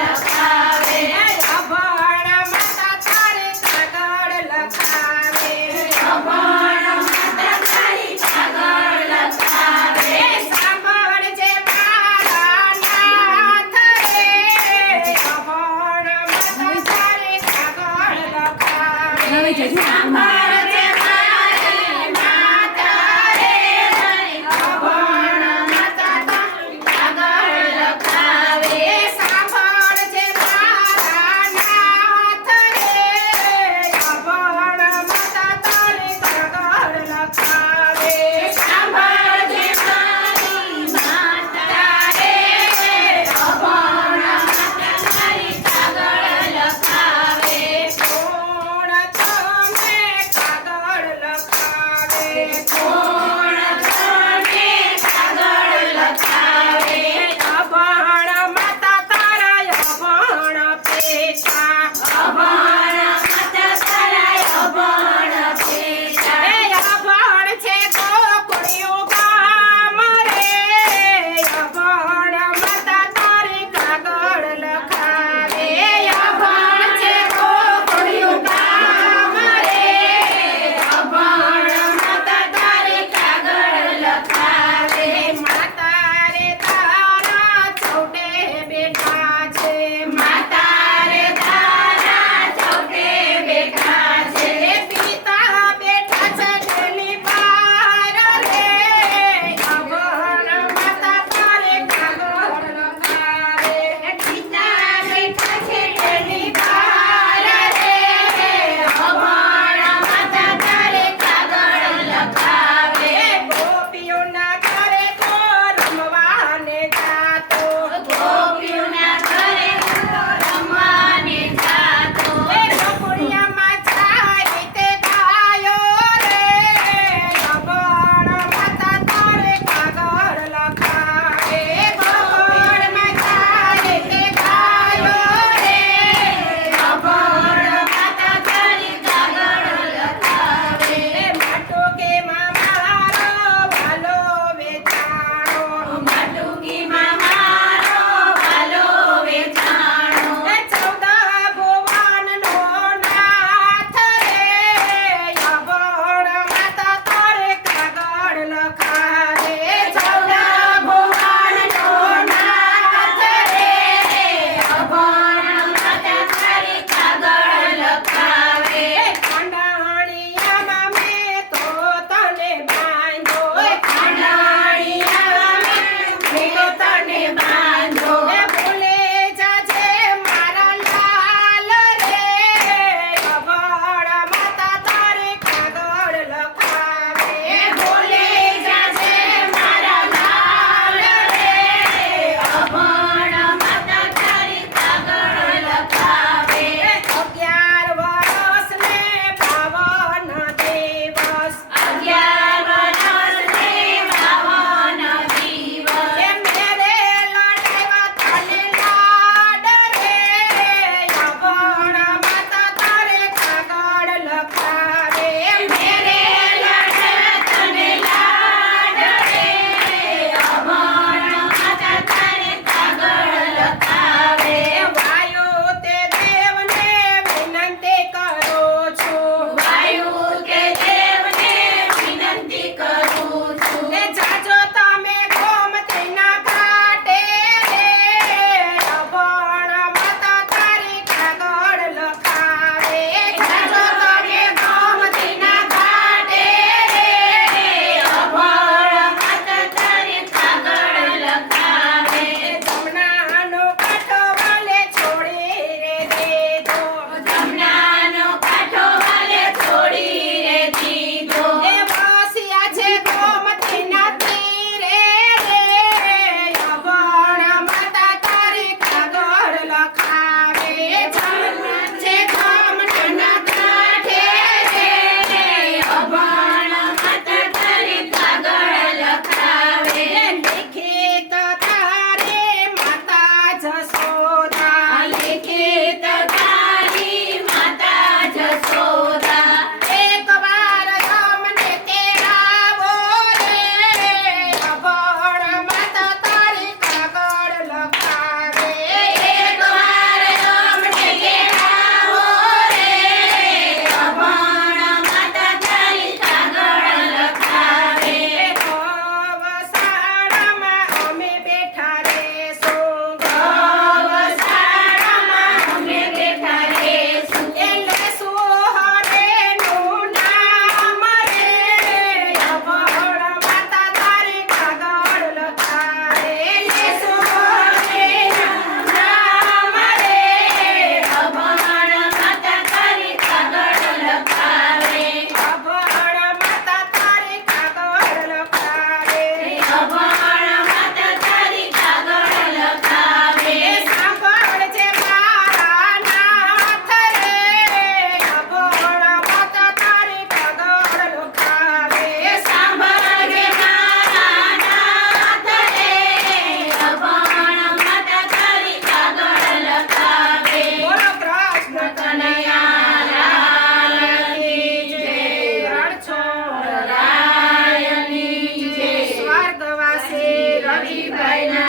palabras.